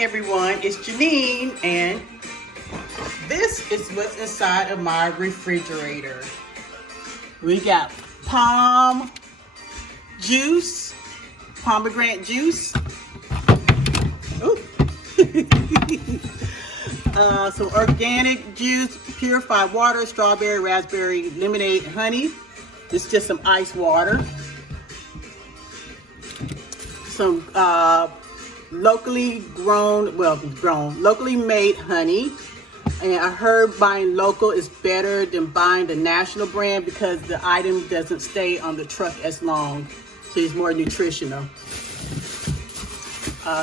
everyone, it's Janine, and this is what's inside of my refrigerator. We got pomegranate juice. Ooh. Some organic juice, purified water, strawberry, raspberry, lemonade, honey. This is just some ice water. Some locally made honey. And I heard buying local is better than buying the national brand because the item doesn't stay on the truck as long. So it's more nutritional.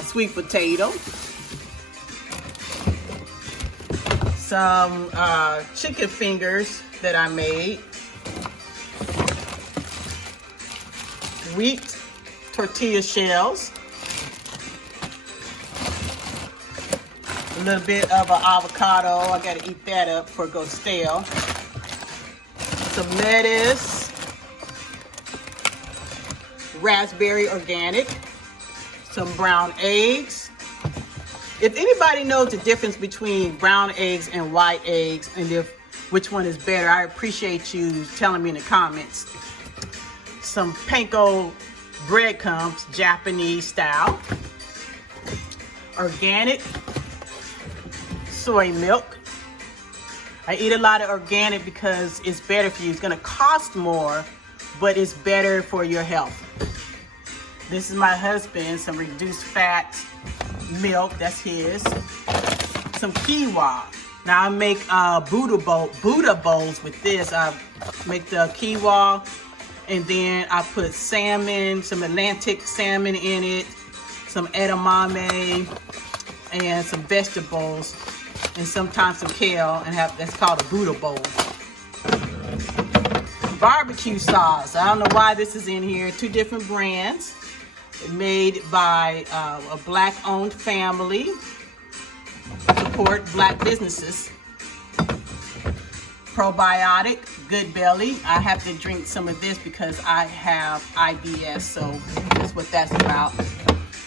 Sweet potato. Some chicken fingers that I made. Wheat tortilla shells. A little bit of an avocado. I gotta eat that up before it goes stale. Some lettuce. Raspberry organic. Some brown eggs. If anybody knows the difference between brown eggs and white eggs and which one is better, I appreciate you telling me in the comments. Some panko breadcrumbs, Japanese style. Organic soy milk. I eat a lot of organic because it's better for you. It's gonna cost more, but it's better for your health. This is my husband, some reduced fat milk, that's his. Some quinoa. Now I make Buddha bowls with this. I make the quinoa and then I put salmon, some Atlantic salmon in it, some edamame, and some vegetables, and sometimes some kale, and that's called a Buddha bowl. Barbecue sauce. I don't know why this is in here. 2 different brands. Made by a black-owned family. Support black businesses. Probiotic, Good Belly. I have to drink some of this because I have IBS, so that's what that's about.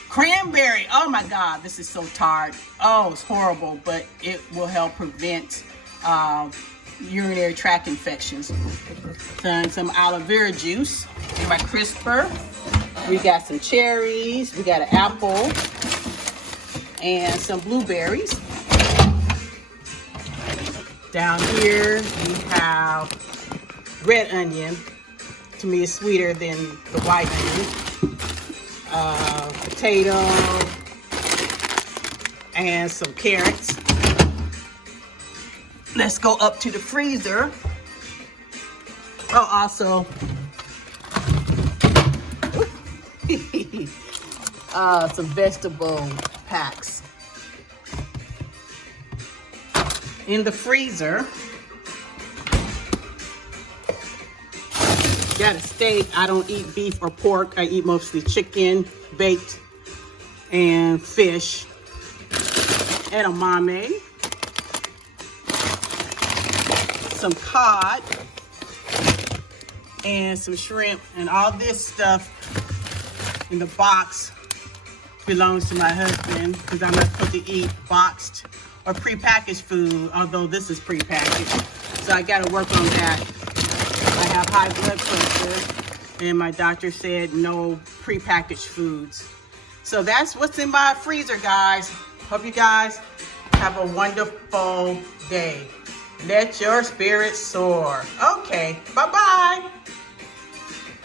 Cranberry. Oh my God, this is so tart. Oh, it's horrible, but it will help prevent urinary tract infections. Then some aloe vera juice. My crisper. We got some cherries, we got an apple, and some blueberries. Down here, we have red onion. To me, it's sweeter than the white onion. Potato, and some carrots. Let's go up to the freezer. Oh, also, some vegetable packs. In the freezer, got a steak. I don't eat beef or pork. I eat mostly chicken, baked, and fish. Edamame. Some cod. And some shrimp. And all this stuff in the box belongs to my husband because I'm not supposed to eat boxed or prepackaged food, although this is prepackaged. So I gotta work on that. I have high blood pressure and my doctor said no prepackaged foods. So that's what's in my freezer, guys. Hope you guys have a wonderful day. Let your spirit soar. Okay.